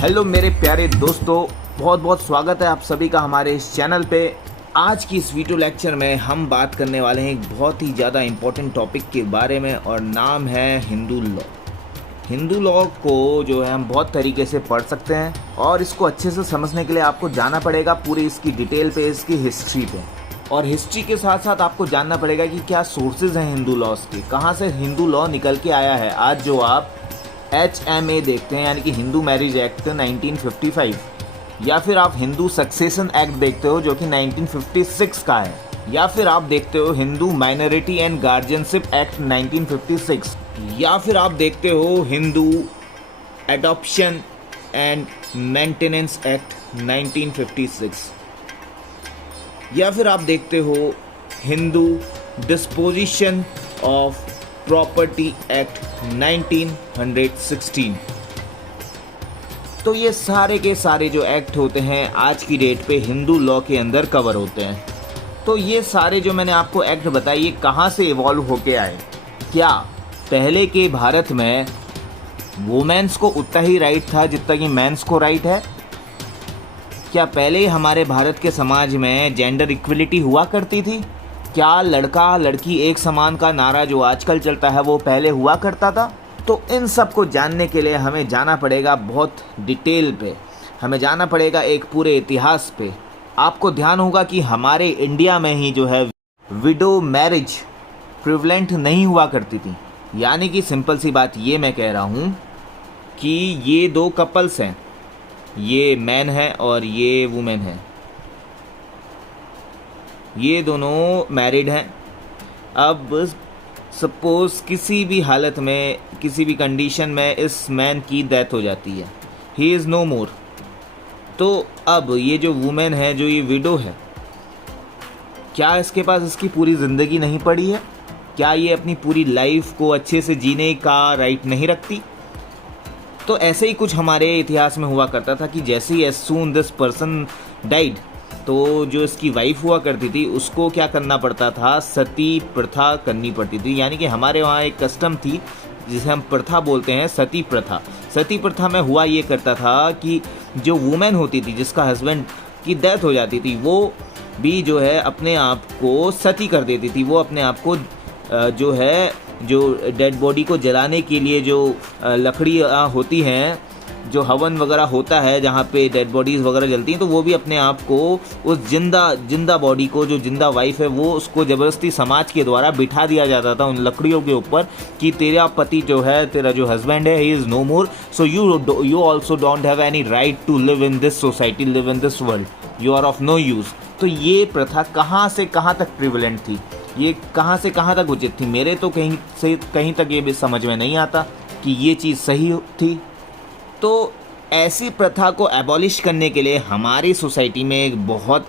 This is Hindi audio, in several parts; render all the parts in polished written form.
हेलो मेरे प्यारे दोस्तों, बहुत बहुत स्वागत है आप सभी का हमारे इस चैनल पे। आज की इस वीडियो लेक्चर में हम बात करने वाले हैं एक बहुत ही ज़्यादा इम्पोर्टेंट टॉपिक के बारे में और नाम है हिंदू लॉ। हिंदू लॉ को जो है हम बहुत तरीके से पढ़ सकते हैं और इसको अच्छे से समझने के लिए आपको जाना पड़ेगा पूरी इसकी डिटेल पे, इसकी हिस्ट्री पे। और हिस्ट्री के साथ साथ आपको जानना पड़ेगा कि क्या सोर्सेज हैं हिंदू लॉज के, कहाँ से हिंदू लॉ निकल के आया है। आज जो आप HMA देखते हैं यानी कि हिंदू मैरिज एक्ट 1955, या फिर आप हिंदू सक्सेशन एक्ट देखते हो जो कि 1956 का है, या फिर आप देखते हो Hindu minority and guardianship act 1956, या फिर आप देखते हो Hindu adoption and maintenance act 1956, या फिर आप देखते हो Hindu disposition of property act 1916। तो ये सारे के सारे जो एक्ट होते हैं आज की डेट पे हिंदू लॉ के अंदर कवर होते हैं। तो ये सारे जो मैंने आपको एक्ट बताए ये कहाँ से इवॉल्व होके आए। क्या पहले के भारत में वुमेन्स को उतना ही राइट था जितना कि मेंस को राइट है? क्या पहले हमारे भारत के समाज में जेंडर इक्वलिटी हुआ करती थी? क्या लड़का लड़की एक समान का नारा जो आजकल चलता है वो पहले हुआ करता था? तो इन सब को जानने के लिए हमें जाना पड़ेगा बहुत डिटेल पे, हमें जाना पड़ेगा एक पूरे इतिहास पे। आपको ध्यान होगा कि हमारे इंडिया में ही जो है विडो मैरिज प्रिवलेंट नहीं हुआ करती थी। यानी कि सिंपल सी बात ये मैं कह रहा हूँ कि ये दो कपल्स हैं, ये मैन है और ये वुमेन है, ये दोनों मैरिड हैं। अब सपोज़ किसी भी हालत में, किसी भी कंडीशन में इस मैन की डेथ हो जाती है, ही इज़ नो मोर, तो अब ये जो वुमेन है, जो ये विडो है, क्या इसके पास इसकी पूरी ज़िंदगी नहीं पड़ी है? क्या ये अपनी पूरी लाइफ को अच्छे से जीने का राइट नहीं रखती? तो ऐसे ही कुछ हमारे इतिहास में हुआ करता था कि जैसे ही as soon this person died, तो जो इसकी वाइफ हुआ करती थी उसको क्या करना पड़ता था, सती प्रथा करनी पड़ती थी। यानी कि हमारे वहाँ एक कस्टम थी जिसे हम प्रथा बोलते हैं, सती प्रथा। सती प्रथा में हुआ ये करता था कि जो वुमेन होती थी जिसका हस्बैंड की डेथ हो जाती थी वो भी जो है अपने आप को सती कर देती थी। वो अपने आप को जो डेड बॉडी को जलाने के लिए जो लकड़ी होती हैं, जो हवन वगैरह होता है जहाँ पे डेड बॉडीज़ वगैरह जलती हैं, तो वो भी अपने आप को उस जिंदा बॉडी को, जो जिंदा वाइफ है, वो उसको ज़बरदस्ती समाज के द्वारा बिठा दिया जाता था उन लकड़ियों के ऊपर कि तेरा पति जो है, तेरा जो हस्बैंड है, he is no more, so you also don't have any right to live in this society, live in this world, you are of no use. तो ये प्रथा कहाँ से कहाँ तक प्रिवलेंट थी, ये कहाँ से कहाँ तक उचित थी? मेरे तो कहीं से कहीं तक ये भी समझ में नहीं आता कि ये चीज़ सही थी। तो ऐसी प्रथा को एबॉलिश करने के लिए हमारी सोसाइटी में एक बहुत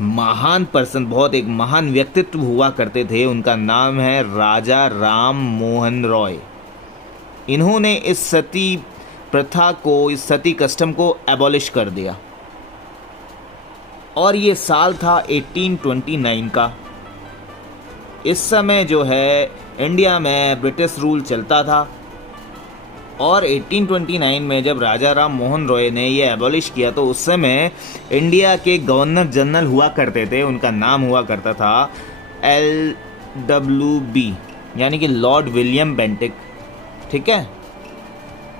महान पर्सन, बहुत एक महान व्यक्तित्व हुआ करते थे। उनका नाम है राजा राम मोहन रॉय। इन्होंने इस सती प्रथा को, इस सती कस्टम को एबॉलिश कर दिया और ये साल था 1829 का। इस समय जो है इंडिया में ब्रिटिश रूल चलता था और 1829 में जब राजा राम मोहन रॉय ने ये एबॉलिश किया तो उस समय इंडिया के गवर्नर जनरल हुआ करते थे, उनका नाम हुआ करता था LWB, यानी कि लॉर्ड विलियम बेंटिक। ठीक है।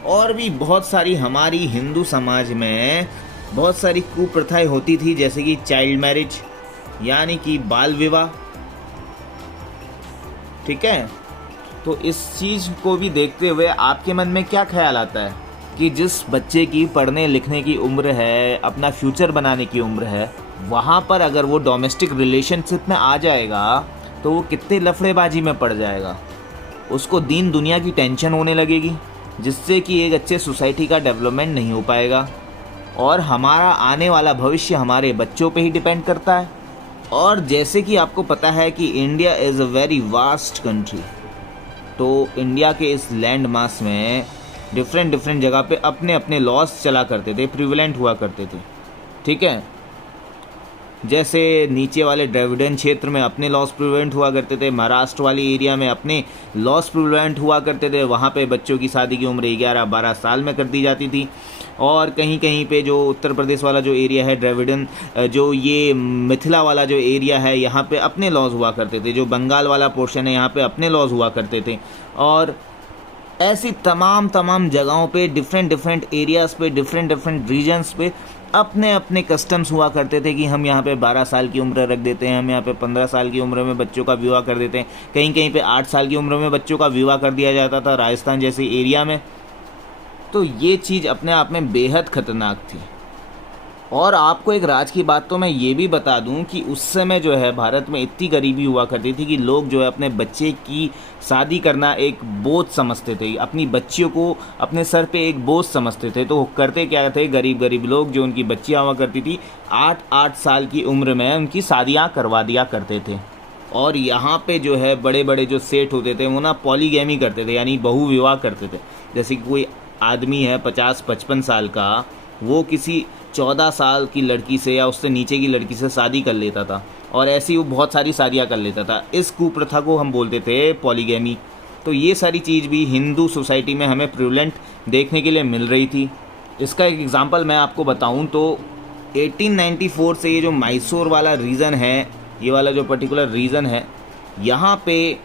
और भी बहुत सारी हमारी हिंदू समाज में बहुत सारी कुप्रथाएं होती थी, जैसे कि चाइल्ड मैरिज यानी कि बाल विवाह। ठीक है। तो इस चीज़ को भी देखते हुए आपके मन में क्या ख्याल आता है कि जिस बच्चे की पढ़ने लिखने की उम्र है, अपना फ्यूचर बनाने की उम्र है, वहाँ पर अगर वो डोमेस्टिक रिलेशनशिप में आ जाएगा तो वो कितने लफड़ेबाजी में पड़ जाएगा। उसको दीन दुनिया की टेंशन होने लगेगी, जिससे कि एक अच्छे सोसाइटी का डेवलपमेंट नहीं हो पाएगा और हमारा आने वाला भविष्य हमारे बच्चों पे ही डिपेंड करता है। और जैसे कि आपको पता है कि India is a very vast country, तो इंडिया के इस लैंड मास में डिफरेंट जगह पे अपने अपने लॉज चला करते थे, प्रिवलेंट हुआ करते थे। ठीक है। जैसे नीचे वाले द्रविडियन क्षेत्र में अपने लॉस प्रिवेंट हुआ करते थे, महाराष्ट्र वाली एरिया में अपने लॉस प्रिवेंट हुआ करते थे, वहाँ पे बच्चों की शादी की उम्र 11-12 साल में कर दी जाती थी। और कहीं कहीं पे जो उत्तर प्रदेश वाला जो एरिया है द्रविडियन, जो ये मिथिला वाला जो एरिया है, यहाँ पे अपने लॉज हुआ करते थे। जो बंगाल वाला पोर्शन है यहाँ पे अपने लॉज हुआ करते थे। और ऐसी तमाम जगहों पे डिफरेंट एरियाज़ पे डिफरेंट रीजन्स पे अपने अपने कस्टम्स हुआ करते थे कि हम यहाँ पे 12 साल की उम्र रख देते हैं, हम यहाँ पे 15 साल की उम्र में बच्चों का विवाह कर देते हैं, कहीं कहीं पे 8 साल की उम्र में बच्चों का विवाह कर दिया जाता था राजस्थान जैसे एरिया में। तो ये चीज़ अपने आप में बेहद ख़तरनाक थी। और आपको एक राज की बात तो मैं ये भी बता दूं कि उस समय जो है भारत में इतनी गरीबी हुआ करती थी कि लोग जो है अपने बच्चे की शादी करना एक बोझ समझते थे, अपनी बच्चियों को अपने सर पे एक बोझ समझते थे। तो करते क्या थे, गरीब लोग जो उनकी बच्चियाँ हुआ करती थी 8-8 साल की उम्र में उनकी शादियाँ करवा दिया करते थे। और यहाँ पे जो है बड़े बड़े जो सेठ होते थे वो ना पॉलीगैमी करते थे, यानी बहु विवाह करते थे। जैसे कि कोई आदमी है 50-55 साल का, वो किसी 14 साल की लड़की से या उससे नीचे की लड़की से शादी कर लेता था और ऐसी वो बहुत सारी शादियाँ कर लेता था। इस कुप्रथा को हम बोलते थे पॉलीगैमी। तो ये सारी चीज़ भी हिंदू सोसाइटी में हमें प्रिवलेंट देखने के लिए मिल रही थी। इसका एक एग्जांपल मैं आपको बताऊं तो 1894 से ये जो मैसूर वाला रीजन है, ये वाला जो पर्टिकुलर रीजन है, यहाँ पे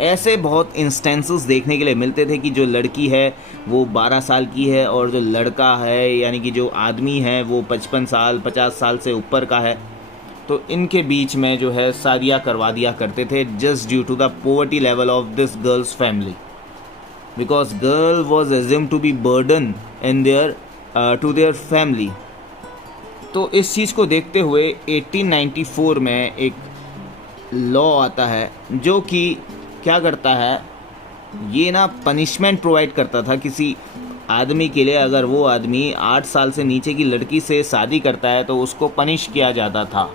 ऐसे बहुत इंस्टेंसेस देखने के लिए मिलते थे कि जो लड़की है वो 12 साल की है और जो लड़का है यानी कि जो आदमी है वो 55 साल 50 साल से ऊपर का है। तो इनके बीच में जो है शादियाँ करवा दिया करते थे just due to the poverty level of this girls family, because girl was assumed to be burden in to their family. तो इस चीज़ को देखते हुए 1894 में एक लॉ आता है जो कि क्या करता है, ये ना पनिशमेंट प्रोवाइड करता था किसी आदमी के लिए। अगर वो आदमी 8 साल से नीचे की लड़की से शादी करता है तो उसको पनिश किया जाता था।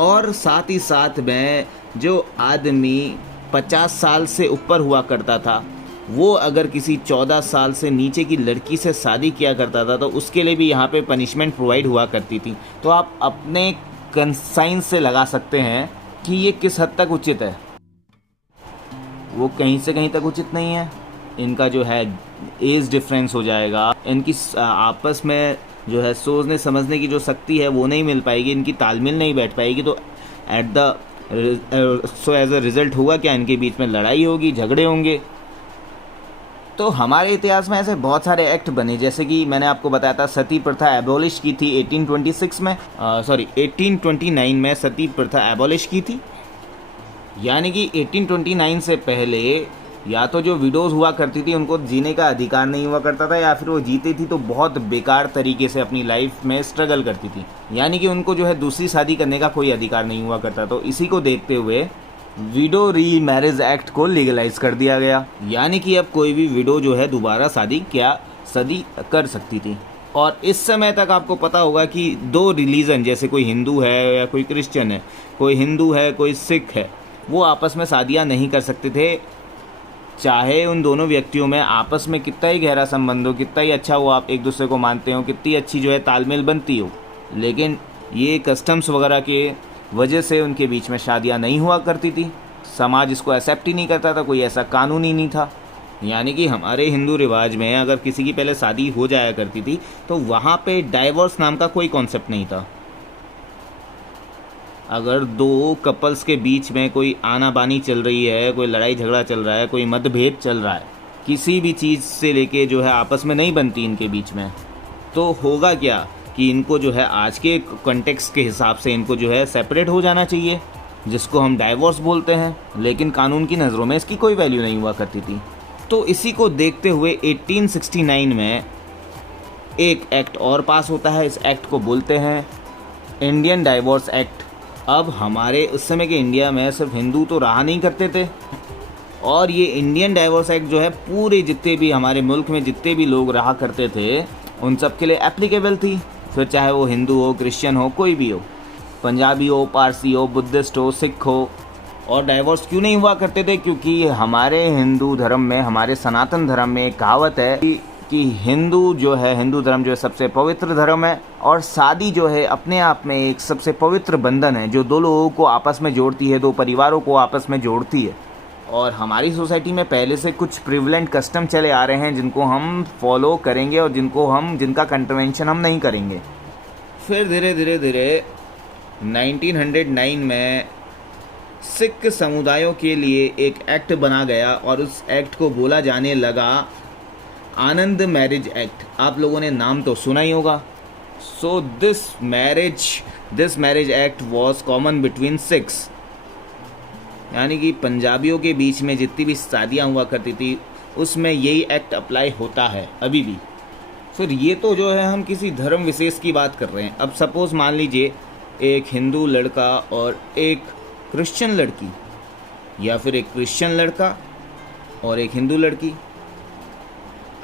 और साथ ही साथ में जो आदमी 50 साल से ऊपर हुआ करता था वो अगर किसी 14 साल से नीचे की लड़की से शादी किया करता था तो उसके लिए भी यहाँ पे पनिशमेंट प्रोवाइड हुआ करती थी। तो आप अपने कंसाइंस से लगा सकते हैं कि ये किस हद तक उचित है। वो कहीं से कहीं तक उचित नहीं है। इनका जो है एज डिफरेंस हो जाएगा, इनकी आपस में जो है सोचने समझने की जो शक्ति है वो नहीं मिल पाएगी, इनकी तालमेल नहीं बैठ पाएगी। तो एज अ रिज़ल्ट होगा क्या, इनके बीच में लड़ाई होगी, झगड़े होंगे। तो हमारे इतिहास में ऐसे बहुत सारे एक्ट बने, जैसे कि मैंने आपको बताया था सती प्रथा एबॉलिश की थी 1829 में 1829 में सती प्रथा एबॉलिश की थी। यानी कि 1829 से पहले या तो जो विडोज़ हुआ करती थी उनको जीने का अधिकार नहीं हुआ करता था, या फिर वो जीती थी तो बहुत बेकार तरीके से अपनी लाइफ में स्ट्रगल करती थी, यानी कि उनको जो है दूसरी शादी करने का कोई अधिकार नहीं हुआ करता। तो इसी को देखते हुए विडो री मैरिज एक्ट को लीगलाइज कर दिया गया, यानी कि अब कोई भी विडो जो है दोबारा शादी कर सकती थी। और इस समय तक आपको पता होगा कि 2 रिलीजन, जैसे कोई हिंदू है या कोई क्रिश्चियन है, कोई हिंदू है कोई सिख है, वो आपस में शादियां नहीं कर सकते थे, चाहे उन दोनों व्यक्तियों में आपस में कितना ही गहरा संबंध हो, कितना ही अच्छा हो, आप एक दूसरे को मानते हो, कितनी अच्छी जो है तालमेल बनती हो, लेकिन ये कस्टम्स वगैरह के वजह से उनके बीच में शादियां नहीं हुआ करती थी। समाज इसको एक्सेप्ट ही नहीं करता था, कोई ऐसा कानून ही नहीं था। यानी कि हमारे हिंदू रिवाज में अगर किसी की पहले शादी हो जाया करती थी तो वहाँ पे डाइवोर्स नाम का कोई कॉन्सेप्ट नहीं था। अगर 2 कपल्स के बीच में कोई आना बानी चल रही है, कोई लड़ाई झगड़ा चल रहा है, कोई मतभेद चल रहा है, किसी भी चीज़ से लेके जो है आपस में नहीं बनती इनके बीच में, तो होगा क्या कि इनको जो है आज के कॉन्टेक्स्ट के हिसाब से इनको जो है सेपरेट हो जाना चाहिए, जिसको हम डाइवोर्स बोलते हैं। लेकिन कानून की नज़रों में इसकी कोई वैल्यू नहीं हुआ करती थी। तो इसी को देखते हुए 1869 में एक एक्ट और पास होता है। इस एक्ट को बोलते हैं इंडियन डाइवोर्स एक्ट। अब हमारे उस समय के इंडिया में सिर्फ हिंदू तो रहा नहीं करते थे, और ये इंडियन डाइवोर्स एक्ट जो है पूरे जितने भी हमारे मुल्क में जितने भी लोग रहा करते थे उन सब के लिए एप्लीकेबल थी, फिर चाहे वो हिंदू हो, क्रिश्चियन हो, कोई भी हो, पंजाबी हो, पारसी हो, बुद्धिस्ट हो, सिख हो। और डाइवोर्स क्यों नहीं हुआ करते थे? क्योंकि हमारे हिंदू धर्म में, हमारे सनातन धर्म में एक कहावत है कि हिंदू जो है, हिंदू धर्म जो है सबसे पवित्र धर्म है, और शादी जो है अपने आप में एक सबसे पवित्र बंधन है जो दो लोगों को आपस में जोड़ती है, दो परिवारों को आपस में जोड़ती है। और हमारी सोसाइटी में पहले से कुछ प्रिवलेंट कस्टम चले आ रहे हैं जिनको हम फॉलो करेंगे और जिनका कंट्रवेंशन हम नहीं करेंगे। फिर धीरे धीरे 1909 में सिख समुदायों के लिए एक एक्ट बना गया और उस एक्ट को बोला जाने लगा आनंद मैरिज एक्ट। आप लोगों ने नाम तो सुना ही होगा। So this marriage act was common between Sikhs, यानी कि पंजाबियों के बीच में जितनी भी शादियाँ हुआ करती थी उसमें यही एक्ट अप्लाई होता है अभी भी। फिर ये तो जो है हम किसी धर्म विशेष की बात कर रहे हैं। अब सपोज़ मान लीजिए एक हिंदू लड़का और एक क्रिश्चियन लड़की, या फिर एक क्रिश्चियन लड़का और एक हिंदू लड़की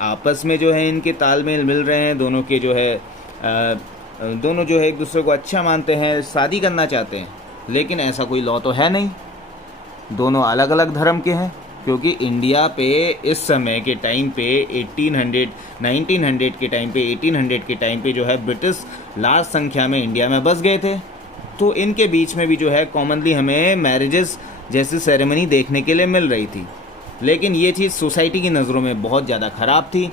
आपस में जो है इनके तालमेल मिल रहे हैं, दोनों जो है एक दूसरे को अच्छा मानते हैं, शादी करना चाहते हैं, लेकिन ऐसा कोई लॉ तो है नहीं, दोनों अलग अलग धर्म के हैं। क्योंकि इंडिया पे इस समय के टाइम पे 1900 के टाइम पे 1800 के टाइम पे जो है ब्रिटिश लार्ज संख्या में इंडिया में बस गए थे, तो इनके बीच में भी जो है कॉमनली हमें मैरिजेस जैसी सेरेमनी देखने के लिए मिल रही थी। लेकिन ये चीज़ सोसाइटी की नज़रों में बहुत ज़्यादा ख़राब थी,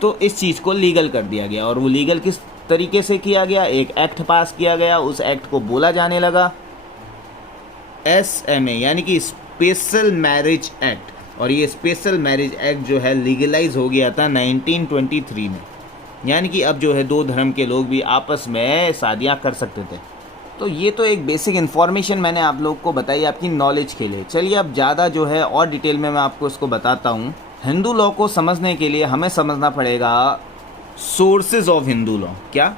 तो इस चीज़ को लीगल कर दिया गया। और वो लीगल किस तरीके से किया गया, एक एक्ट पास किया गया, उस एक्ट को बोला जाने लगा SMA, यानी कि स्पेशल मैरिज एक्ट। और ये स्पेशल मैरिज एक्ट जो है लीगलाइज हो गया था 1923 में, यानी कि अब जो है दो धर्म के लोग भी आपस में शादियाँ कर सकते थे। तो ये तो एक बेसिक इन्फॉर्मेशन मैंने आप लोग को बताई आपकी नॉलेज के लिए। चलिए अब ज़्यादा जो है और डिटेल में मैं आपको इसको बताता हूँ। हिंदू लॉ को समझने के लिए हमें समझना पड़ेगा सोर्सेज ऑफ हिंदू लॉ। क्या?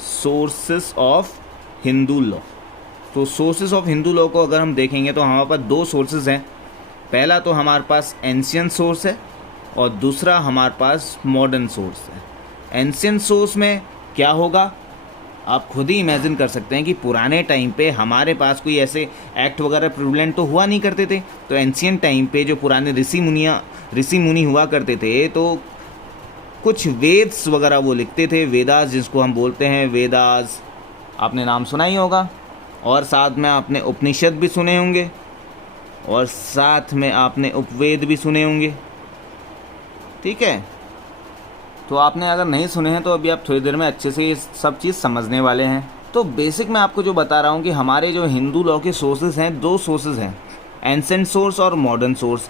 Sources of Hindu law. तो सोर्सेज ऑफ हिंदू लॉ को अगर हम देखेंगे तो हमारे पास दो सोर्सेज हैं। पहला तो हमारे पास एंशियंट सोर्स है और दूसरा हमारे पास मॉडर्न सोर्स है। एंशियंट सोर्स में क्या होगा आप खुद ही इमेजिन कर सकते हैं कि पुराने टाइम पे हमारे पास कोई ऐसे एक्ट वगैरह प्रिवलेंट तो हुआ नहीं करते थे। तो एंशियंट टाइम पे जो पुराने ऋषि मुनि हुआ करते थे, तो कुछ वेद्स वगैरह वो लिखते थे, वेदास जिसको हम बोलते हैं वेदास, आपने नाम सुना ही होगा। और साथ में आपने उपनिषद भी सुने होंगे और साथ में आपने उपवेद भी सुने होंगे। ठीक है, तो आपने अगर नहीं सुने हैं तो अभी आप थोड़ी देर में अच्छे से ये सब चीज़ समझने वाले हैं। तो बेसिक मैं आपको जो बता रहा हूँ कि हमारे जो हिंदू लॉ के सोर्सेज हैं, दो सोर्सेज हैं, एंशिएंट सोर्स और मॉडर्न सोर्स।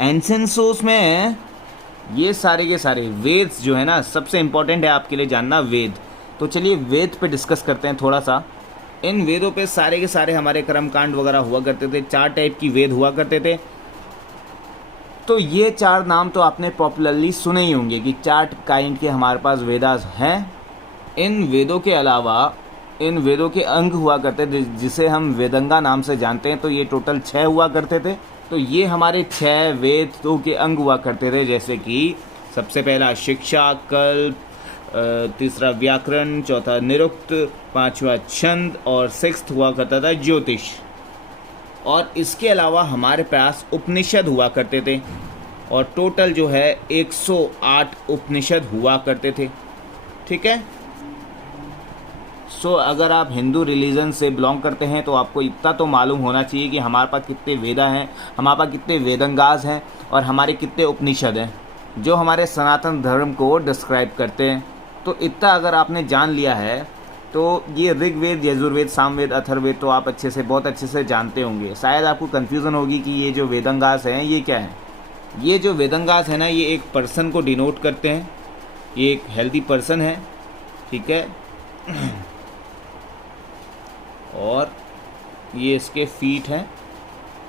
एंशिएंट सोर्स में ये सारे के सारे वेद्स जो है ना, सबसे इम्पॉर्टेंट है आपके लिए जानना वेद। तो चलिए वेद पे डिस्कस करते हैं थोड़ा सा। इन वेदों पे सारे के सारे हमारे कर्मकांड वगैरह हुआ करते थे। 4 टाइप की वेद हुआ करते थे। तो ये 4 नाम तो आपने पॉपुलरली सुने ही होंगे कि 4 काइंड के हमारे पास वेदास हैं। इन वेदों के अलावा इन वेदों के अंग हुआ करते थे जिसे हम वेदंगा नाम से जानते हैं। तो ये टोटल 6 हुआ करते थे। तो ये हमारे 6 वेदों के अंग हुआ करते थे, जैसे कि सबसे पहला शिक्षा, कल्प, तीसरा व्याकरण, चौथा निरुक्त, 5वां छंद और 6th हुआ करता था ज्योतिष। और इसके अलावा हमारे पास उपनिषद हुआ करते थे और टोटल जो है 108 उपनिषद हुआ करते थे। ठीक है, सो अगर आप हिंदू रिलीजन से बिलोंग करते हैं तो आपको इतना तो मालूम होना चाहिए कि हमारे पास कितने वेदा हैं, हमारे पास कितने वेदंगास हैं और हमारे कितने उपनिषद हैं जो हमारे सनातन धर्म को डिस्क्राइब करते हैं। तो इतना अगर आपने जान लिया है तो ये ऋग्वेद, यजुर्वेद, सामवेद, अथर्ववेद तो आप बहुत अच्छे से जानते होंगे। शायद आपको कन्फ्यूज़न होगी कि ये जो वेदंगास हैं ये क्या है। ये जो वेदंगास है ना, ये एक पर्सन को डिनोट करते हैं। ये एक हेल्दी पर्सन है, ठीक है, और ये इसके फीट हैं,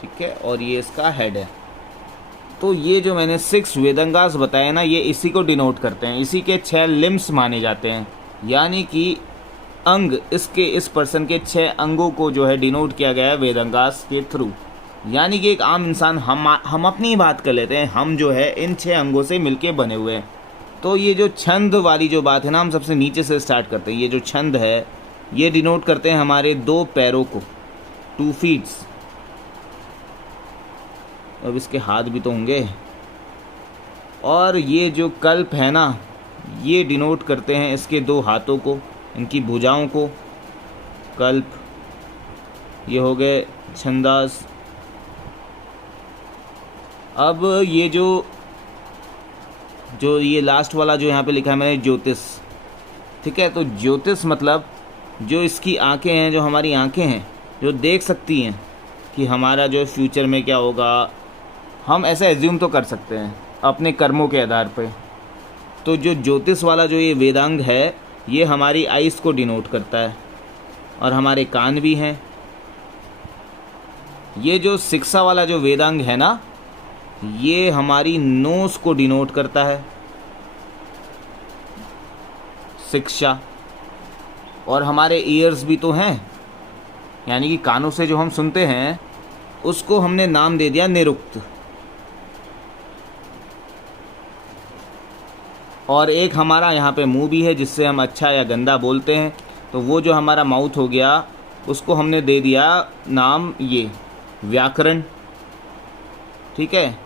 ठीक है, और ये इसका हेड है। तो ये जो मैंने 6 वेदंगास बताए ना, ये इसी को डिनोट करते हैं। इसी के 6 लिम्स माने जाते हैं, यानी कि अंग, इस पर्सन के 6 अंगों को जो है डिनोट किया गया है वेदंगास के थ्रू। यानी कि एक आम इंसान, हम अपनी ही बात कर लेते हैं, हम जो है इन 6 अंगों से मिलके बने हुए हैं। तो ये जो छंद वाली जो बात है ना, हम सबसे नीचे से स्टार्ट करते हैं। ये जो छंद है ये डिनोट करते हैं हमारे 2 पैरों को, 2 फीट्स। अब इसके हाथ भी तो होंगे, और ये जो कल्प है ना, ये डिनोट करते हैं इसके दो हाथों को, इनकी भुजाओं को। कल्प, ये हो गए छंदास। अब ये जो ये लास्ट वाला जो यहाँ पे लिखा है मैंने, ज्योतिष। ठीक है, तो ज्योतिष मतलब जो इसकी आंखें हैं, जो हमारी आंखें हैं, जो देख सकती हैं कि हमारा जो फ्यूचर में क्या होगा। हम ऐसा एज्यूम तो कर सकते हैं अपने कर्मों के आधार पे। तो जो ज्योतिष वाला जो ये वेदांग है, ये हमारी आइज़ को डिनोट करता है, और हमारे कान भी हैं। ये जो शिक्षा वाला जो वेदांग है ना, ये हमारी नोज को डिनोट करता है, शिक्षा। और हमारे ईयर्स भी तो हैं, यानी कि कानों से जो हम सुनते हैं उसको हमने नाम दे दिया निरुक्त। और एक हमारा यहाँ पे मुंह भी है, जिससे हम अच्छा या गंदा बोलते हैं। तो वो जो हमारा माउथ हो गया, उसको हमने दे दिया नाम ये व्याकरण। ठीक है,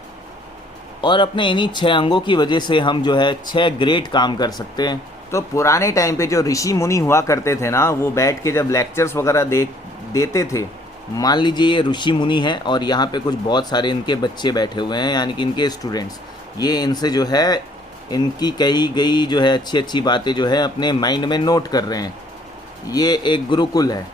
और अपने इन्हीं 6 अंगों की वजह से हम जो है 6 ग्रेट काम कर सकते हैं। तो पुराने टाइम पे जो ऋषि मुनि हुआ करते थे ना, वो बैठ के जब लेक्चर्स वगैरह देते थे, मान लीजिए ये ऋषि मुनि हैं और यहाँ पे कुछ बहुत सारे इनके बच्चे बैठे हुए हैं, यानी कि इनके स्टूडेंट्स। ये इनसे जो है इनकी कही गई जो है अच्छी अच्छी बातें जो है अपने माइंड में नोट कर रहे हैं। ये एक गुरुकुल है।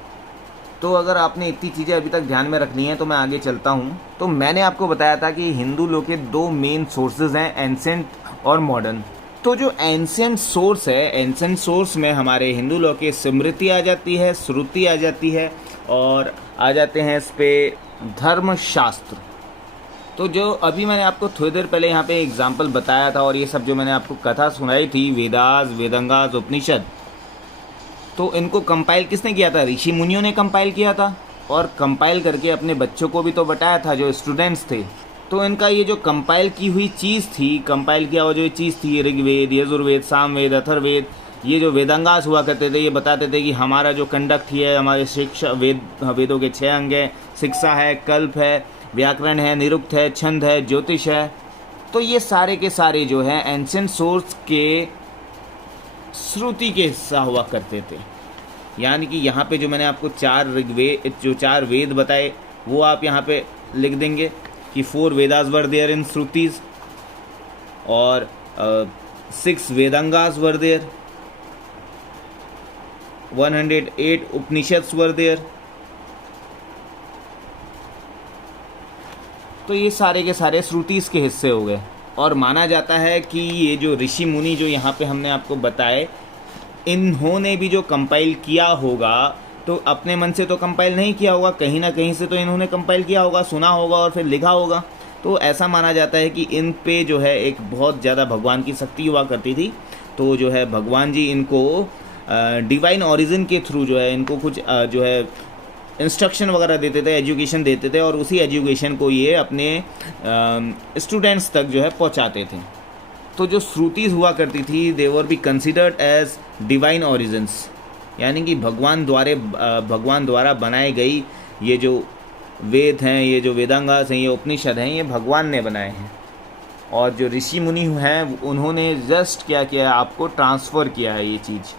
तो अगर आपने इतनी चीज़ें अभी तक ध्यान में रखनी है तो मैं आगे चलता हूँ। तो मैंने आपको बताया था कि हिंदू लोग के 2 मेन सोर्सेज हैं, एंसेंट और मॉडर्न। तो जो एंसेंट सोर्स है, एंसेंट सोर्स में हमारे हिंदू लोग की स्मृति आ जाती है, श्रुति आ जाती है, और आ जाते हैं इस पे धर्मशास्त्र। तो जो अभी मैंने आपको थोड़ी देर पहले यहाँ पे एग्जाम्पल बताया था, और ये सब जो मैंने आपको कथा सुनाई थी, वेदास, वेदंगास, उपनिषद, तो इनको कंपाइल किसने किया था? ऋषि मुनियों ने कंपाइल किया था, और कंपाइल करके अपने बच्चों को भी तो बताया था जो स्टूडेंट्स थे। तो इनका ये जो कंपाइल की हुई चीज़ थी, कंपाइल किया हुआ जो चीज़ थी, ऋग्वेद, यजुर्वेद, सामवेद, अथर्ववेद, ये जो वेदंगास हुआ करते थे, ये बताते थे कि हमारा जो कंडक्ट है, हमारे शिक्षा, वेदों के 6 अंग हैं, शिक्षा है, कल्प है, व्याकरण है, निरुक्त है, छंद है, ज्योतिष है। तो ये सारे के सारे जो है एंशिएंट सोर्स के श्रुति के हिस्सा हुआ करते थे। यानी कि यहाँ पे जो मैंने आपको 4 वेद बताए, वो आप यहाँ पे लिख देंगे कि 4 Vedas were there in Shrutis, और 6 Vedangas were there, 108 Upanishads were there. तो ये सारे के सारे श्रुतिज के हिस्से हो गए। और माना जाता है कि ये जो ऋषि मुनि जो यहाँ पे हमने आपको बताए, इन्होंने भी जो कंपाइल किया होगा, तो अपने मन से तो कंपाइल नहीं किया होगा, कहीं ना कहीं से तो इन्होंने कंपाइल किया होगा, सुना होगा और फिर लिखा होगा। तो ऐसा माना जाता है कि इन पे जो है एक बहुत ज़्यादा भगवान की शक्ति हुआ करती थी। तो जो है भगवान जी इनको डिवाइन ओरिजिन के थ्रू जो है इनको कुछ जो है इंस्ट्रक्शन वगैरह देते थे, एजुकेशन देते थे, और उसी एजुकेशन को ये अपने स्टूडेंट्स तक जो है पहुंचाते थे। तो जो श्रुतिज हुआ करती थी, they were be considered as divine origins, यानी कि भगवान द्वारा बनाई गई ये जो वेद हैं, ये जो वेदांगास हैं, ये उपनिषद हैं, ये भगवान ने बनाए हैं। और जो ऋषि मुनि हैं उन्होंने जस्ट क्या किया, आपको ट्रांसफ़र किया है ये चीज़।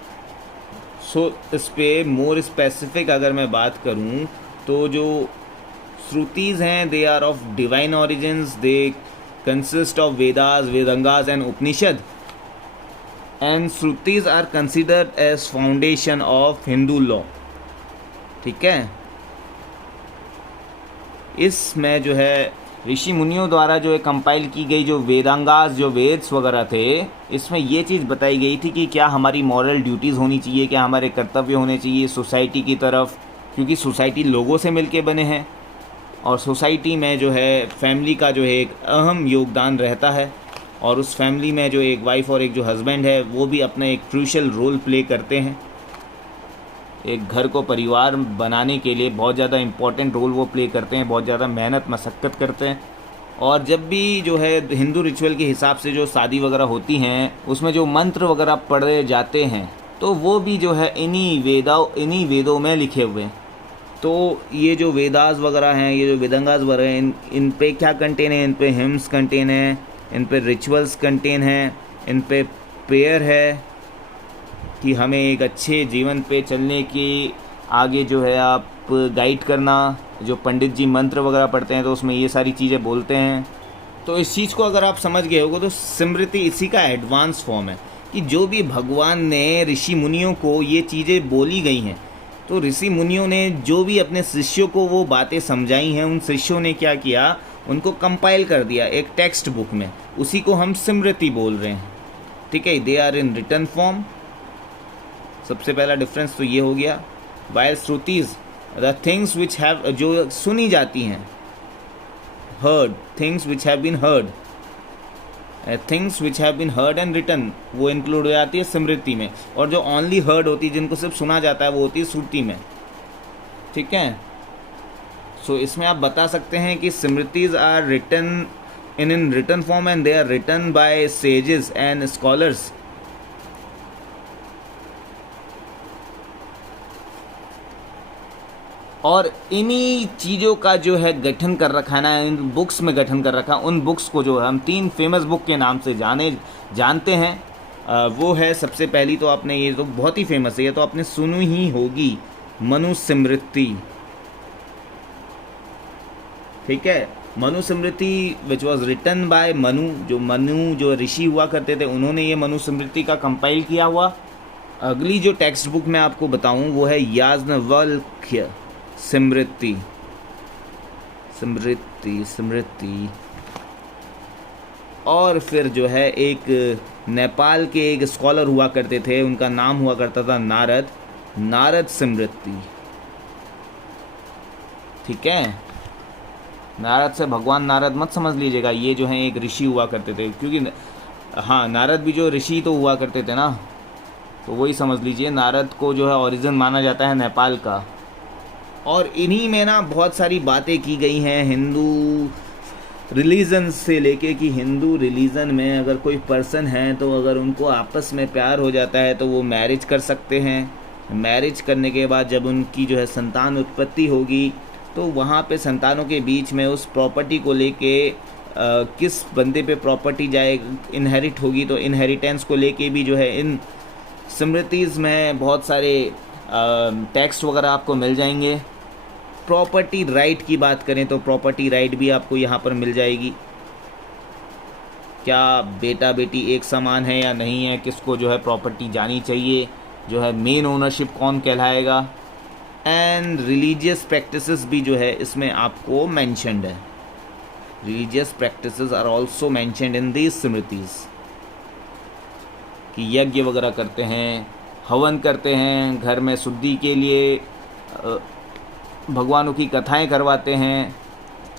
सो इस पे मोर स्पेसिफिक अगर मैं बात करूं, तो जो श्रुतिज हैं they are of divine origins, they consist of Vedas, Vedangas and Upanishad, and Shrutis are considered as foundation of Hindu law. ठीक है, इसमें जो है ऋषि मुनियों द्वारा जो है कंपाइल की गई जो वेदांगास, जो वेद्स वगैरह थे, इसमें ये चीज़ बताई गई थी कि क्या हमारी मॉरल ड्यूटीज़ होनी चाहिए, क्या हमारे कर्तव्य होने चाहिए सोसाइटी की तरफ, क्योंकि सोसाइटी लोगों से मिलके बने हैं, और सोसाइटी में जो है फैमिली का जो है एक अहम योगदान रहता है, और उस फैमिली में जो एक वाइफ और एक जो हस्बैंड है वो भी अपना एक क्रूशियल रोल प्ले करते हैं। एक घर को परिवार बनाने के लिए बहुत ज़्यादा इम्पोर्टेंट रोल वो प्ले करते हैं, बहुत ज़्यादा मेहनत मशक्क़त करते हैं। और जब भी जो है हिंदू रिचुअल के हिसाब से जो शादी वगैरह होती हैं, उसमें जो मंत्र वगैरह पढ़े जाते हैं, तो वो भी जो है इन्हीं वेदों में लिखे हुए हैं। तो ये जो वेदास वगैरह हैं, ये जो वेदंगास वगैरह हैं, इन पे क्या कंटेन है? इन पे हिम्स कंटेन है, इन पे रिचुअल्स कंटेन हैं, इन पे प्रेयर है कि हमें एक अच्छे जीवन पे चलने की आगे जो है आप गाइड करना। जो पंडित जी मंत्र वगैरह पढ़ते हैं तो उसमें ये सारी चीज़ें बोलते हैं। तो इस चीज़ को अगर आप समझ गए होगे तो स्मृति इसी का एडवांस फॉर्म है कि जो भी भगवान ने ऋषि मुनियों को ये चीज़ें बोली गई हैं, तो ऋषि मुनियों ने जो भी अपने शिष्यों को वो बातें समझाई हैं, उन शिष्यों ने क्या किया, उनको कंपाइल कर दिया एक टेक्स्ट बुक में। उसी को हम स्मृति बोल रहे हैं। ठीक है, they are in written form. सबसे पहला डिफरेंस तो ये हो गया। While Shrutis the things which have, जो सुनी जाती हैं, heard, things which have been heard, things which have been heard and written, वो इंक्लूड हो जाती है स्मृति में। और जो ओनली हर्ड होती है, जिनको सिर्फ सुना जाता है, वो होती है श्रुति में। ठीक है, सो इसमें आप बता सकते हैं कि Smritis are written in written form and they are written by sages and scholars. और इन्हीं चीज़ों का जो है गठन कर रखा है ना, इन बुक्स में गठन कर रखा, उन बुक्स को जो हम 3 फेमस बुक के नाम से जानते हैं। वो है, सबसे पहली तो आपने, ये तो बहुत ही फेमस है, ये तो आपने सुनी ही होगी, मनुस्मृति। ठीक है, Manusmriti which was written by Manu जो ऋषि हुआ करते थे, उन्होंने ये मनुस्मृति का कंपाइल किया हुआ। अगली जो टेक्स्ट बुक मैं आपको बताऊं वो है याज्ञवल्क्य स्मृति। और फिर जो है एक नेपाल के एक स्कॉलर हुआ करते थे, उनका नाम हुआ करता था नारद स्मृति। ठीक है, नारद से भगवान नारद मत समझ लीजिएगा, ये जो है एक ऋषि हुआ करते थे, क्योंकि हाँ, नारद भी जो ऋषि तो हुआ करते थे ना, तो वही समझ लीजिए। नारद को जो है ओरिजिन माना जाता है नेपाल का। और इन्हीं में ना बहुत सारी बातें की गई हैं हिंदू रिलीजन से लेके, कि हिंदू रिलीजन में अगर कोई पर्सन है तो अगर उनको आपस में प्यार हो जाता है तो वो मैरिज कर सकते हैं। मैरिज करने के बाद जब उनकी जो है संतान उत्पत्ति होगी तो वहाँ पे संतानों के बीच में उस प्रॉपर्टी को लेके किस बंदे पे प्रॉपर्टी जाए, इनहेरिट होगी, तो इनहेरिटेंस को लेके भी जो है इन स्मृतिज़ में बहुत सारे टेक्स्ट वगैरह आपको मिल जाएंगे। प्रॉपर्टी राइट की बात करें तो प्रॉपर्टी राइट भी आपको यहाँ पर मिल जाएगी। क्या बेटा बेटी एक समान है या नहीं है, किसको जो है प्रॉपर्टी जानी चाहिए, जो है मेन ओनरशिप कौन कहलाएगा। एंड रिलीजियस प्रैक्टिसेस भी जो है इसमें आपको मेंशन्ड है। Religious practices are also mentioned in these Smritis, कि यज्ञ वगैरह करते हैं, हवन करते हैं, घर में शुद्धि के लिए भगवानों की कथाएं करवाते हैं।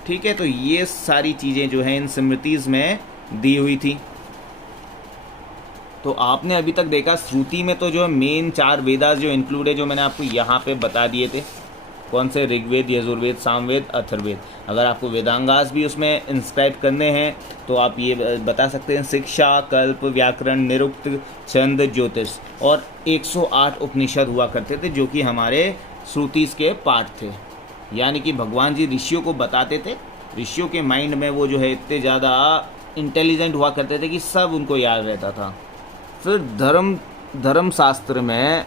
ठीक है, तो ये सारी चीज़ें जो हैं इन स्मृतिज़ में दी हुई थी। तो आपने अभी तक देखा श्रुति में तो जो मेन 4 वेदास जो इंक्लूड है, जो मैंने आपको यहाँ पे बता दिए थे, कौन से, ऋग्वेद, यजुर्वेद, सामवेद, अथर्ववेद। अगर आपको वेदांगास भी उसमें इंस्क्राइब करने हैं तो आप ये बता सकते हैं, शिक्षा, कल्प, व्याकरण, निरुक्त, छंद, ज्योतिष। और 108 उपनिषद हुआ करते थे जो कि हमारे श्रुतिस के पार्ट थे। यानी कि भगवान जी ऋषियों को बताते थे, ऋषियों के माइंड में वो जो है इतने ज़्यादा इंटेलिजेंट हुआ करते थे कि सब उनको याद रहता था। फिर धर्म शास्त्र में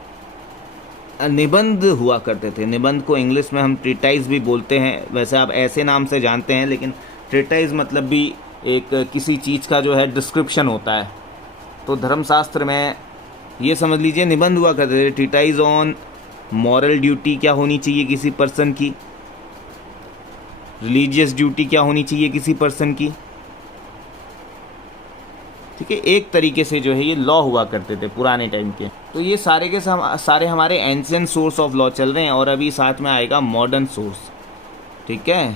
निबंध हुआ करते थे। निबंध को इंग्लिश में हम ट्रीटाइज भी बोलते हैं, वैसे आप ऐसे नाम से जानते हैं, लेकिन ट्रीटाइज मतलब भी एक किसी चीज़ का जो है डिस्क्रिप्शन होता है। तो धर्मशास्त्र में ये समझ लीजिए निबंध हुआ करते थे। ट्रीटाइज ऑन मॉरल ड्यूटी क्या होनी चाहिए किसी पर्सन की, रिलीजियस ड्यूटी क्या होनी चाहिए किसी पर्सन की। ठीक है, एक तरीके से जो है ये लॉ हुआ करते थे पुराने टाइम के। तो ये सारे के सारे हमारे एंशिएंट सोर्स ऑफ लॉ चल रहे हैं, और अभी साथ में आएगा मॉडर्न सोर्स। ठीक है,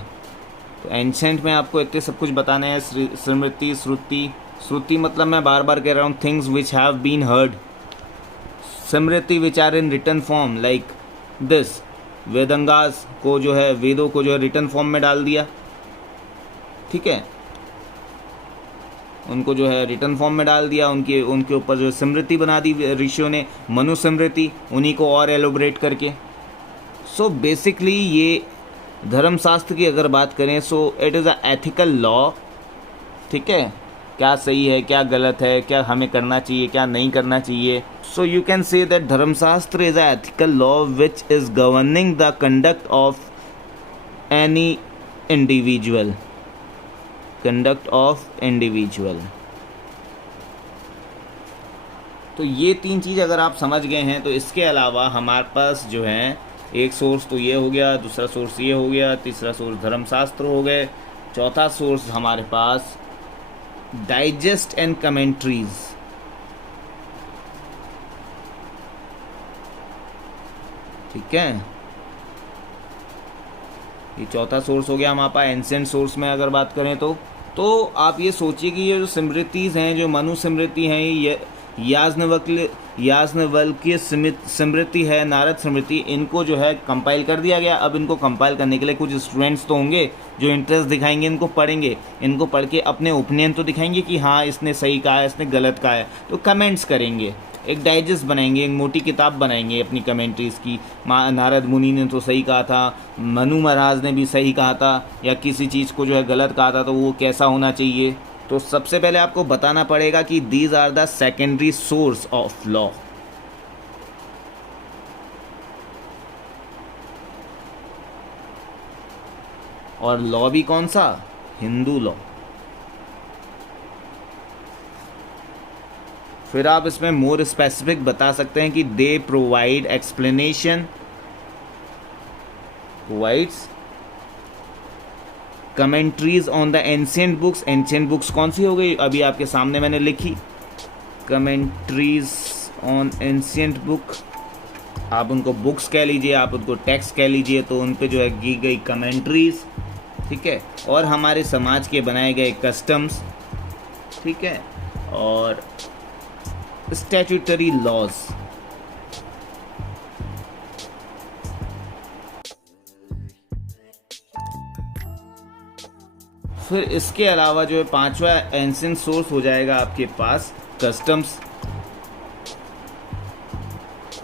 तो एंशिएंट में आपको इतने सब कुछ बताना है। स्मृति, श्रुति मतलब मैं बार बार कह रहा हूँ, things which have been heard. Smriti which are in written form like this. Vedangas को जो है, वेदों को जो है रिटन फॉर्म में डाल दिया। ठीक है, उनको जो है रिटन फॉर्म में डाल दिया, उनके ऊपर जो स्मृति बना दी ऋषियों ने, मनुस्मृति, उन्हीं को और एलोबरेट करके। सो बेसिकली ये धर्मशास्त्र की अगर बात करें, so it is a ethical law. ठीक है, क्या सही है, क्या गलत है, क्या हमें करना चाहिए, क्या नहीं करना चाहिए. So you can say that Dharmashastra is a ethical law which is governing the conduct of any individual. Conduct of individual. तो ये 3 चीज़ अगर आप समझ गए हैं, तो इसके अलावा हमारे पास जो है एक सोर्स तो ये हो गया, दूसरा सोर्स ये हो गया, तीसरा सोर्स धर्मशास्त्र हो गए, चौथा सोर्स हमारे पास डाइजेस्ट एंड कमेंट्रीज. ठीक है, ये चौथा सोर्स हो गया हमारे पास. एंशिएंट सोर्स में अगर बात करें तो आप ये सोचिए कि ये जो स्मृतिज हैं, जो मनु स्मृति हैं, ये याज्ञवल्क्य स्मृति है, नारद स्मृति, इनको जो है कंपाइल कर दिया गया. अब इनको कंपाइल करने के लिए कुछ स्टूडेंट्स तो होंगे जो इंटरेस्ट दिखाएंगे, इनको पढ़ेंगे, इनको पढ़ के अपने ओपिनियन तो दिखाएंगे कि हाँ इसने सही कहा है, इसने गलत कहा है, तो कमेंट्स करेंगे, एक डाइजेस्ट बनाएंगे, एक मोटी किताब बनाएंगे अपनी कमेंट्रीज़ की. नारद मुनि ने तो सही कहा था, मनु महाराज ने भी सही कहा था, या किसी चीज़ को जो है गलत कहा था, तो वो कैसा होना चाहिए. तो सबसे पहले आपको बताना पड़ेगा कि these are the secondary source of law. और लॉ भी कौन सा? हिंदू लॉ. फिर आप इसमें मोर स्पेसिफिक बता सकते हैं कि they provide explanation, provides commentaries on the ancient books. Ancient books कौन सी हो गई? अभी आपके सामने मैंने लिखी, कमेंट्रीज ऑन एंशिएंट बुक. आप उनको बुक्स कह लीजिए, आप उनको टेक्स्ट कह लीजिए, तो उन पे जो है की गई कमेंट्रीज. ठीक है, और हमारे समाज के बनाए गए कस्टम्स. ठीक है, और स्टैट्यूटरी लॉज. फिर इसके अलावा जो है 5वां एंशिएंट सोर्स हो जाएगा आपके पास कस्टम्स.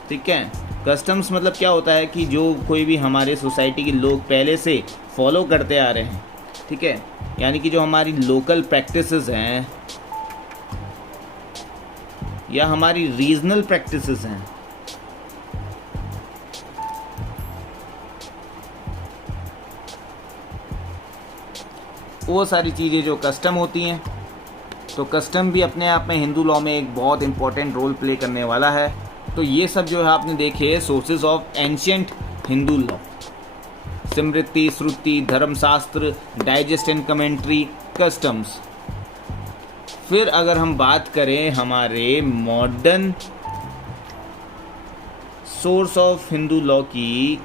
ठीक है, कस्टम्स मतलब क्या होता है कि जो कोई भी हमारे सोसाइटी के लोग पहले से फॉलो करते आ रहे हैं. ठीक है, यानी कि जो हमारी लोकल प्रैक्टिसेस हैं या हमारी रीजनल प्रैक्टिसेस हैं, वो सारी चीज़ें जो कस्टम होती हैं. तो कस्टम भी अपने आप में हिंदू लॉ में एक बहुत इंपॉर्टेंट रोल प्ले करने वाला है. तो ये सब जो है आपने देखे sources of ancient Hindu law. Smriti, Shruti, Dharmashastra, digest and commentary, customs. फिर अगर हम बात करें हमारे modern source of Hindu law की,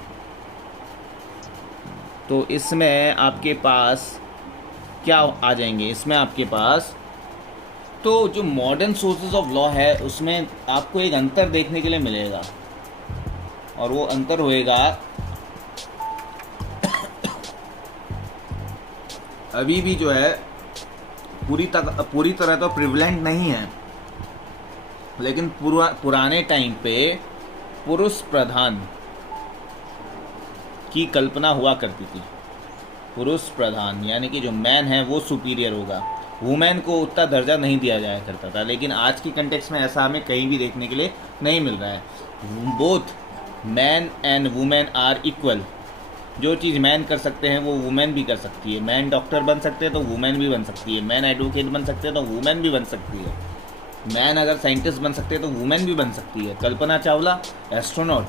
तो इसमें आपके पास क्या आ जाएंगे? इसमें आपके पास तो जो मॉडर्न सोर्सेज ऑफ लॉ है उसमें आपको एक अंतर देखने के लिए मिलेगा, और वो अंतर होएगा अभी भी जो है पूरी तरह तो प्रिवलेंट नहीं है, लेकिन पुराने टाइम पे पुरुष प्रधान की कल्पना हुआ करती थी. पुरुष प्रधान यानी कि जो मैन है वो सुपीरियर होगा, वुमेन को उतना दर्जा नहीं दिया जाया करता था. लेकिन आज की कंटेक्स्ट में ऐसा हमें कहीं भी देखने के लिए नहीं मिल रहा है. Both man and women are equal. जो चीज़ मैन कर सकते हैं वो वुमेन भी कर सकती है. मैन डॉक्टर बन सकते हैं तो वुमेन भी बन सकती है. मैन एडवोकेट बन सकते हैं तो वुमेन भी बन सकती है. मैन अगर साइंटिस्ट बन सकते हैं तो वुमेन भी बन सकती है. Kalpana Chawla astronaut,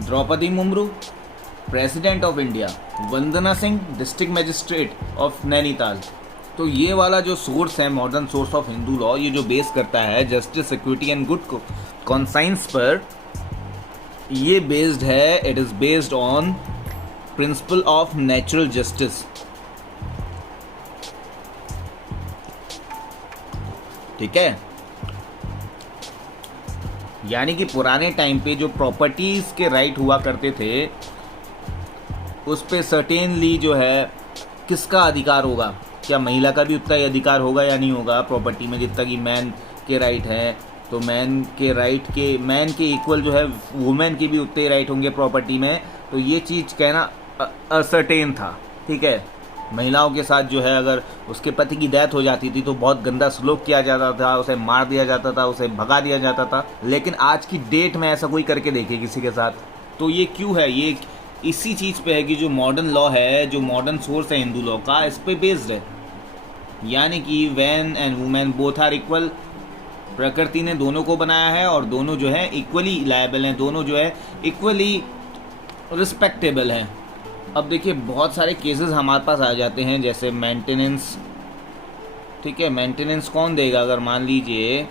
Draupadi Murmu president of India, Vandana Singh district magistrate of Nainital. तो ये वाला जो सोर्स है modern source of Hindu law, ये जो बेस करता है justice, equity and good conscience पर, ये बेस्ड है, it is based on principle of natural justice. ठीक है, यानी कि पुराने टाइम पे जो प्रॉपर्टीज के राइट हुआ करते थे उस पे सर्टेनली जो है किसका अधिकार होगा, क्या महिला का भी उतना ही अधिकार होगा या नहीं होगा प्रॉपर्टी में जितना कि मैन के राइट है. तो मैन के इक्वल जो है वुमेन के भी उतने ही राइट होंगे प्रॉपर्टी में. तो ये चीज़ कहना असर्टेन था. ठीक है, महिलाओं के साथ जो है अगर उसके पति की डेथ हो जाती थी तो बहुत गंदा सलूक किया जाता था, उसे मार दिया जाता था, उसे भगा दिया जाता था। लेकिन आज की डेट में ऐसा कोई करके देखे किसी के साथ? तो ये क्यों है? ये इसी चीज़ पे है कि जो मॉडर्न लॉ है, जो मॉडर्न सोर्स है हिंदू लॉ का, इस पे बेस्ड है। यानी कि man and women both are equal. प्रकृति ने दोनों को बनाया है और दोनों जो है इक्वली लायबल हैं, दोनों जो है इक्वली रिस्पेक्टेबल हैं। अब देखिए बहुत सारे केसेस हमारे पास आ जाते हैं, जैसे मेंटेनेंस। ठीक है, मेंटेनेंस कौन देगा? अगर मान लीजिए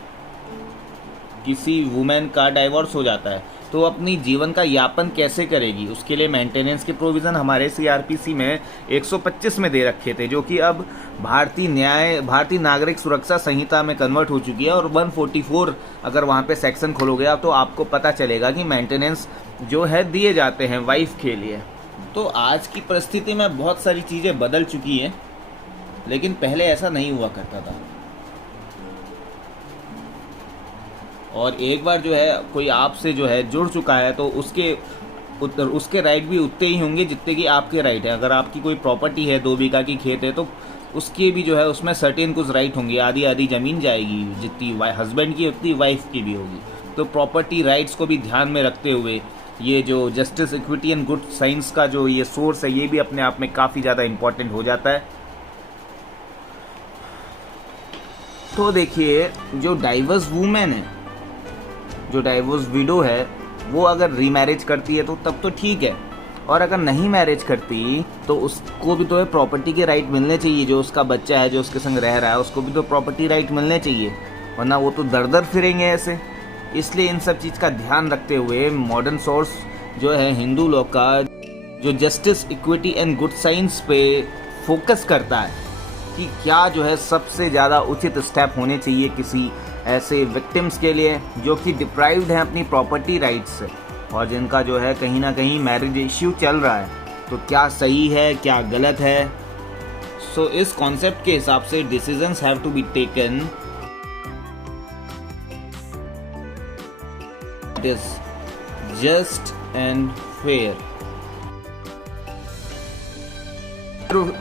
किसी वुमेन का डाइवोर्स हो जाता है तो अपनी जीवन का यापन कैसे करेगी? उसके लिए मेंटेनेंस के प्रोविज़न हमारे सीआरपीसी में 125 में दे रखे थे, जो कि अब भारतीय नागरिक सुरक्षा संहिता में कन्वर्ट हो चुकी है। और 144 अगर वहाँ पे सेक्शन खोलोगे आप तो आपको पता चलेगा कि मेंटेनेंस जो है दिए जाते हैं वाइफ के लिए। तो आज की परिस्थिति में बहुत सारी चीज़ें बदल चुकी हैं, लेकिन पहले ऐसा नहीं हुआ करता था। और एक बार जो है कोई आपसे जो है जुड़ चुका है तो उसके राइट भी उतने ही होंगे जितने कि आपके राइट है। अगर आपकी कोई प्रॉपर्टी है, 2 बीघा की खेत है, तो उसके भी जो है उसमें सर्टेन कुछ राइट होंगे। आधी आधी ज़मीन जाएगी, जितनी हस्बैंड की उतनी वाइफ की भी होगी। तो प्रॉपर्टी राइट्स को भी ध्यान में रखते हुए ये जो justice, equity and good science का जो ये सोर्स है, ये भी अपने आप में काफ़ी ज़्यादा इम्पोर्टेंट हो जाता है। तो देखिए जो डाइवर्स वूमेन है, जो डाइवोर्स विडो है, वो अगर रीमैरिज करती है तो तब तो ठीक है, और अगर नहीं मैरिज करती तो उसको भी तो है प्रॉपर्टी के राइट मिलने चाहिए। जो उसका बच्चा है, जो उसके संग रह रहा है, उसको भी तो प्रॉपर्टी राइट मिलने चाहिए, वरना वो तो दर दर फिरेंगे ऐसे। इसलिए इन सब चीज़ का ध्यान रखते हुए मॉडर्न सोर्स जो है हिंदू लॉ का, जो justice, equity and good science पे फोकस करता है कि क्या जो है सबसे ज़्यादा उचित स्टेप होने चाहिए किसी ऐसे विक्टिम्स के लिए जो कि डिप्राइव्ड हैं अपनी प्रॉपर्टी राइट्स से, और जिनका जो है कहीं ना कहीं मैरिज इश्यू चल रहा है। तो क्या सही है, क्या गलत है? सो इस कॉन्सेप्ट के हिसाब से decisions have to be taken it is just and fair.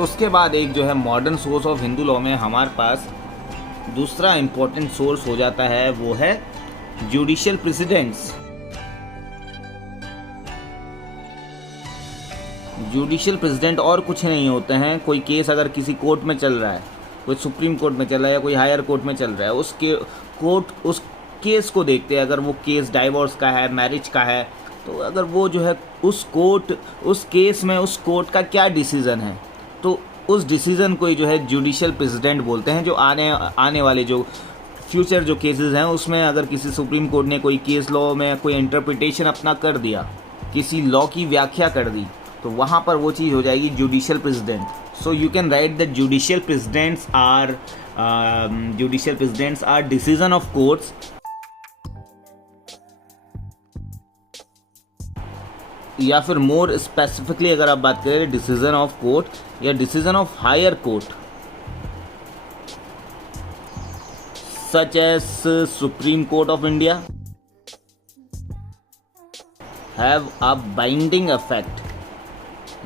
उसके बाद एक जो है modern source of Hindu law में हमारे पास दूसरा इंपॉर्टेंट सोर्स हो जाता है, वो है जुडिशियल प्रेसिडेंट्स। जुडिशियल प्रेसिडेंट और कुछ नहीं होते हैं। कोई केस अगर किसी कोर्ट में चल रहा है, कोई सुप्रीम कोर्ट में चल रहा है या कोई हायर कोर्ट में चल रहा है, उस केस को देखते हैं। अगर वो केस डाइवोर्स का है, मैरिज का है, तो अगर वो जो है उस केस में उस कोर्ट का क्या डिसीजन है, तो उस डिसीज़न को ही जो है जुडिशियल प्रेसिडेंट बोलते हैं। जो आने वाले जो फ्यूचर जो केसेस हैं उसमें अगर किसी सुप्रीम कोर्ट ने कोई केस लॉ में कोई इंटरप्रिटेशन अपना कर दिया, किसी लॉ की व्याख्या कर दी, तो वहाँ पर वो चीज़ हो जाएगी judicial precedent. So you can write that judicial precedents are decision of courts, या फिर मोर स्पेसिफिकली अगर आप बात करें डिसीजन ऑफ कोर्ट या decision of higher court, such as supreme court of India have a binding effect.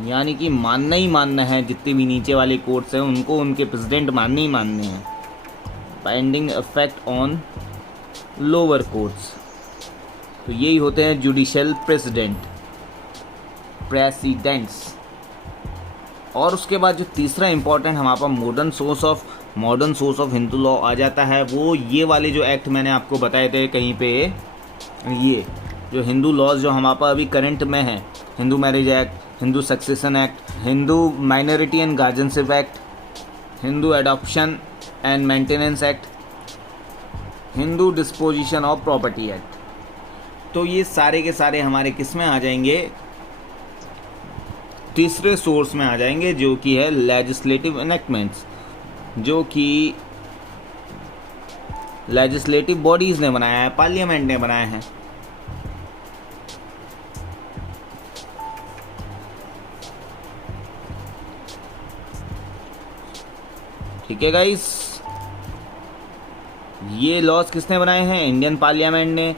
यानी कि मानना ही मानना है, जितने भी नीचे वाले कोर्ट्स हैं उनको उनके प्रेसिडेंट मानने ही मानने हैं। Binding effect on lower courts, तो यही होते हैं जुडिशियल प्रेसिडेंट्स। और उसके बाद जो तीसरा इंपॉर्टेंट हमारे पास modern source of Hindu law आ जाता है, वो ये वाले जो एक्ट मैंने आपको बताए थे कहीं पे, ये जो हिंदू लॉज जो हमारे पास अभी करंट में है, Hindu marriage act, Hindu succession act, Hindu minority and guardianship act, Hindu adoption and maintenance act, Hindu disposition of property act. तो ये सारे के सारे हमारे किस में आ जाएंगे? तीसरे सोर्स में आ जाएंगे, जो कि है लेजिस्लेटिव एनेक्टमेंट्स, जो कि लेजिस्लेटिव बॉडीज ने बनाया है, पार्लियामेंट ने बनाए हैं। ठीक है गाइस, ये लॉज किसने बनाए हैं? इंडियन पार्लियामेंट ने।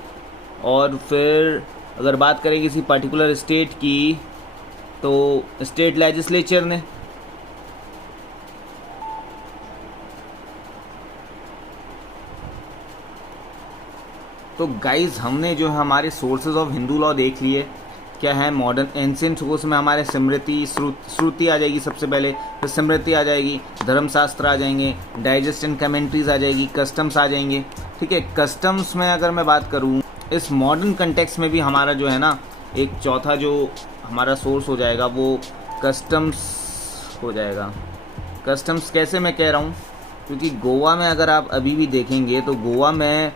और फिर अगर बात करें किसी पर्टिकुलर स्टेट की, तो स्टेट लेजिस्लेचर ने। तो गाइज हमने जो है हमारे सोर्सेज ऑफ हिंदू लॉ देख लिए। क्या है? मॉडर्न एंशिएंट सोर्स में हमारे स्मृति श्रुति आ जाएगी सबसे पहले, फिर स्मृति आ जाएगी, धर्मशास्त्र आ जाएंगे, डाइजेस्ट एंड कमेंट्रीज आ जाएगी, कस्टम्स आ जाएंगे। ठीक है, कस्टम्स में अगर मैं बात करूँ, इस मॉडर्न कंटेक्स्ट में भी हमारा जो है ना एक चौथा जो हमारा सोर्स हो जाएगा वो कस्टम्स हो जाएगा। कस्टम्स कैसे मैं कह रहा हूँ, क्योंकि गोवा में अगर आप अभी भी देखेंगे तो गोवा में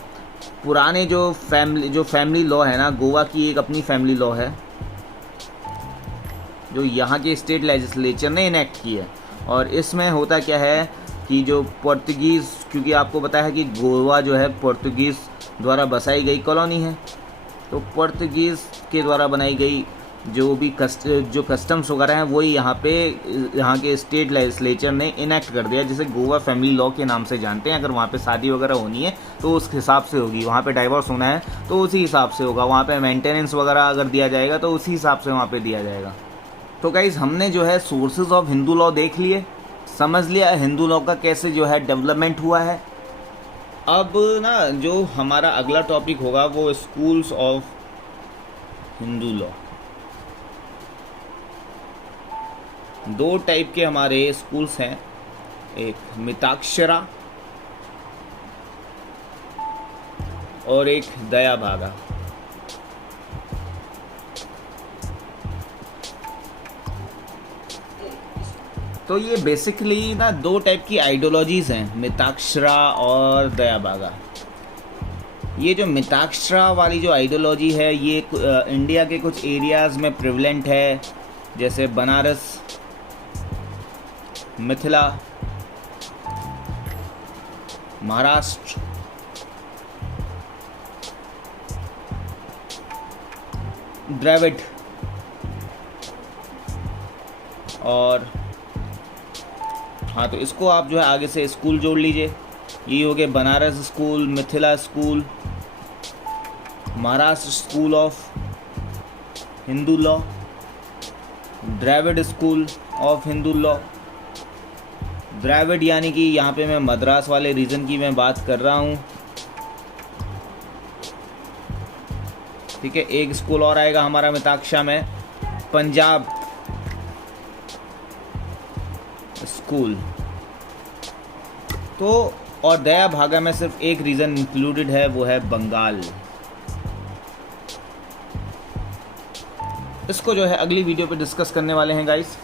पुराने जो फैमिली लॉ है ना, गोवा की एक अपनी फैमिली लॉ है जो यहाँ के स्टेट लेजिस्लेचर ने इनेक्ट की है। और इसमें होता क्या है कि जो पोर्तुगीज़, क्योंकि आपको पता है कि गोवा जो है पोर्तुगीज़ द्वारा बसाई गई कॉलोनी है, तो पोर्तुगीज़ के द्वारा बनाई गई जो भी कस्टम्स वगैरह हैं वही यहाँ के स्टेट लेजिस्लेचर ने इनेक्ट कर दिया, जिसे गोवा फैमिली लॉ के नाम से जानते हैं। अगर वहाँ पे शादी वगैरह होनी है तो उस हिसाब से होगी, वहाँ पे डाइवोर्स होना है तो उसी हिसाब से होगा, वहाँ पे मेंटेनेंस वगैरह अगर दिया जाएगा तो उसी हिसाब से वहाँ पे दिया जाएगा। तो गाइज हमने जो है सोर्सेज ऑफ हिंदू लॉ देख लिए, समझ लिया हिंदू लॉ का कैसे जो है डेवलपमेंट हुआ है। अब ना जो हमारा अगला टॉपिक होगा वो स्कूल्स ऑफ हिंदू लॉ। दो टाइप के हमारे स्कूल्स हैं, एक मिताक्षरा और एक दया भागा। तो ये बेसिकली ना दो टाइप की आइडियोलॉजीज़ हैं, मिताक्षरा और दया भागा। ये जो मिताक्षरा वाली जो आइडियोलॉजी है ये इंडिया के कुछ एरियाज़ में प्रिवलेंट है, जैसे बनारस, मिथिला, महाराष्ट्र, द्रविड़ और हाँ, तो इसको आप जो है आगे से स्कूल जोड़ लीजिए। ये हो गए Banaras school, Mithila school, Maharashtra school of Hindu law, Dravida school of Hindu law. Dravida यानी कि यहाँ पे मैं मद्रास वाले रीजन की मैं बात कर रहा हूँ। ठीक है, एक स्कूल और आएगा हमारा मिताक्षा में, पंजाब स्कूल। तो और दया भागा में सिर्फ एक रीजन इंक्लूडेड है, वो है बंगाल। इसको जो है अगली वीडियो पे डिस्कस करने वाले हैं गाइस।